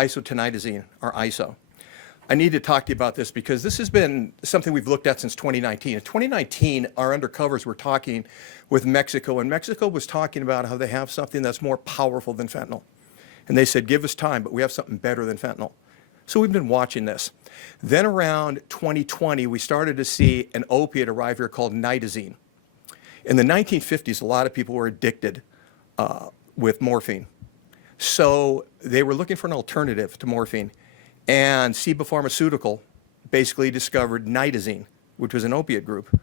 isotonitazene, or ISO. I need to talk to you about this because this has been something we've looked at since 2019. In 2019, our undercovers were talking with Mexico, and Mexico was talking about how they have something that's more powerful than fentanyl. And they said, give us time, but we have something better than fentanyl. So we've been watching this. Then around 2020, we started to see an opiate arrive here called Nitazene. In the 1950s, a lot of people were addicted with morphine. So they were looking for an alternative to morphine. And Ciba Pharmaceutical basically discovered Nitazene, which was an opiate group.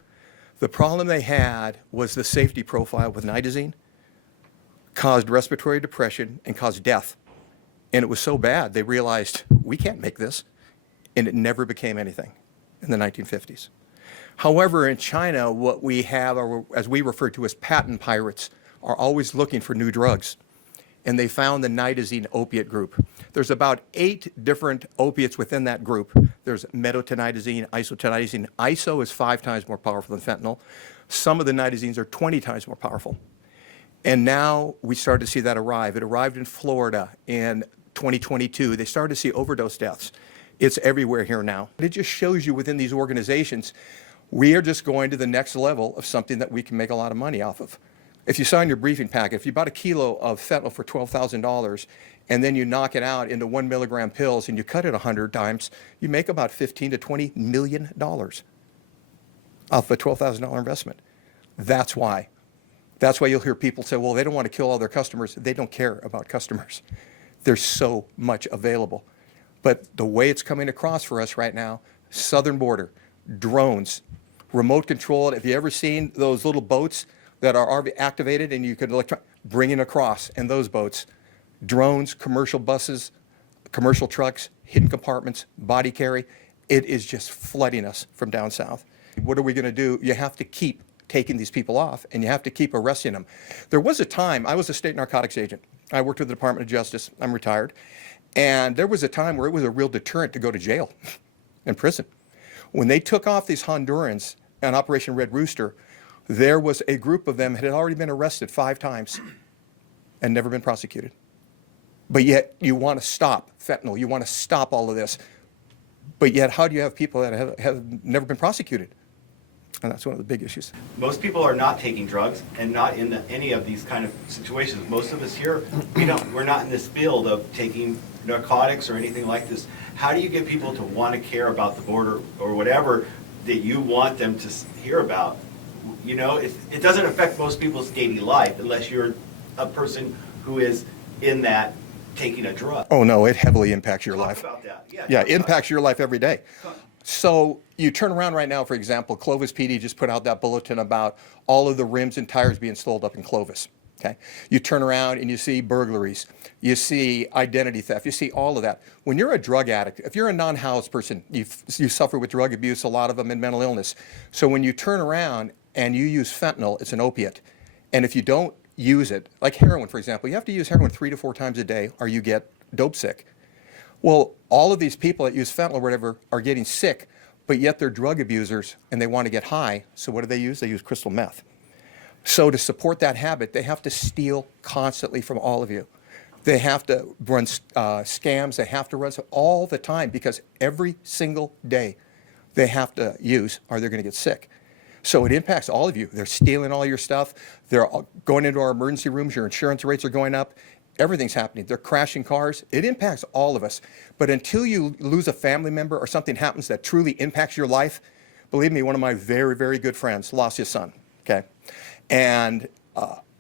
The problem they had was the safety profile with Nitazene caused respiratory depression and caused death. And it was so bad, they realized, we can't make this. And it never became anything in the 1950s. However, in China, what we have, are, as we refer to as patent pirates, are always looking for new drugs. And they found the Nitazene opiate group. There's about 8 different opiates within that group. There's metotonitazene, isotonitazene. ISO is 5 times more powerful than fentanyl. Some of the nitazenes are 20 times more powerful. And now we start to see that arrive. It arrived in Florida in 2022. They started to see overdose deaths. It's everywhere here now. It just shows you within these organizations, we are just going to the next level of something that we can make a lot of money off of. If you saw in your briefing packet, if you bought a kilo of fentanyl for $12,000 and then you knock it out into 1 milligram pills and you cut it 100 times, you make about $15 to $20 million off a $12,000 investment. That's why. That's why you'll hear people say, well, they don't want to kill all their customers. They don't care about customers. There's so much available. But the way it's coming across for us right now, southern border, drones, remote controlled. Have you ever seen those little boats that are RV activated and you could bring it across in those boats? Drones, commercial buses, commercial trucks, hidden compartments, body carry. It is just flooding us from down south. What are we going to do? You have to keep taking these people off and you have to keep arresting them. There was a time, I was a state narcotics agent. I worked with the Department of Justice. I'm retired. And there was a time where it was a real deterrent to go to jail and prison. When they took off these Hondurans on Operation Red Rooster, there was a group of them that had already been arrested 5 times and never been prosecuted. But yet you want to stop fentanyl, you want to stop all of this. But yet how do you have people that have never been prosecuted? And that's one of the big issues. Most people are not taking drugs and not in any of these kind of situations. Most of us here, we're not in this field of taking narcotics or anything like this. How do you get people to want to care about the border or whatever that you want them to hear about? You know, it doesn't affect most people's daily life unless you're a person who is in that taking a drug. Oh no, it heavily impacts your life. Talk about that. Yeah, it impacts your life every day. So you turn around right now, for example, Clovis PD just put out that bulletin about all of the rims and tires being sold up in Clovis. Okay, you turn around and you see burglaries, you see identity theft, you see all of that. When you're a drug addict, if you're a non-housed person, you suffer with drug abuse, a lot of them in mental illness. So when you turn around and you use fentanyl, it's an opiate. And if you don't use it, like heroin, for example, you have to use heroin 3 to 4 times a day or you get dope sick. Well, all of these people that use fentanyl or whatever are getting sick, but yet they're drug abusers and they want to get high. So what do they use? They use crystal meth. So to support that habit, they have to steal constantly from all of you. They have to run scams. They have to run all the time because every single day they have to use or they're going to get sick. So it impacts all of you. They're stealing all your stuff. They're going into our emergency rooms. Your insurance rates are going up. Everything's happening. They're crashing cars. It impacts all of us. But until you lose a family member or something happens that truly impacts your life, believe me, one of my very, very good friends lost his son, okay? And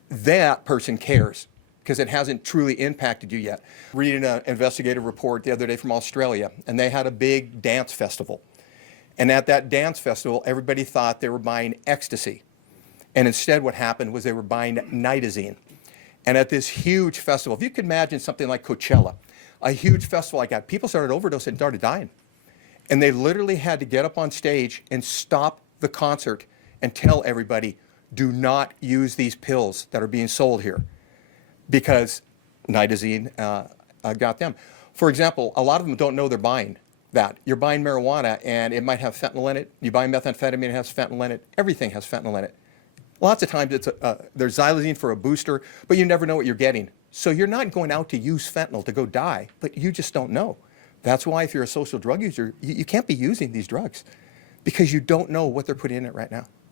that person cares because it hasn't truly impacted you yet. Reading an investigative report the other day from Australia, and they had a big dance festival. And at that dance festival, everybody thought they were buying ecstasy. And instead what happened was they were buying Nitazene. And at this huge festival, if you could imagine something like Coachella, a huge festival like that, people started overdosing and started dying. And they literally had to get up on stage and stop the concert and tell everybody, do not use these pills that are being sold here because Nitazene got them. For example, a lot of them don't know they're buying that. You're buying marijuana and it might have fentanyl in it. You buy methamphetamine, it has fentanyl in it. Everything has fentanyl in it. Lots of times there's xylazine for a booster, but you never know what you're getting. So you're not going out to use fentanyl to go die, but you just don't know. That's why if you're a social drug user, you can't be using these drugs because you don't know what they're putting in it right now.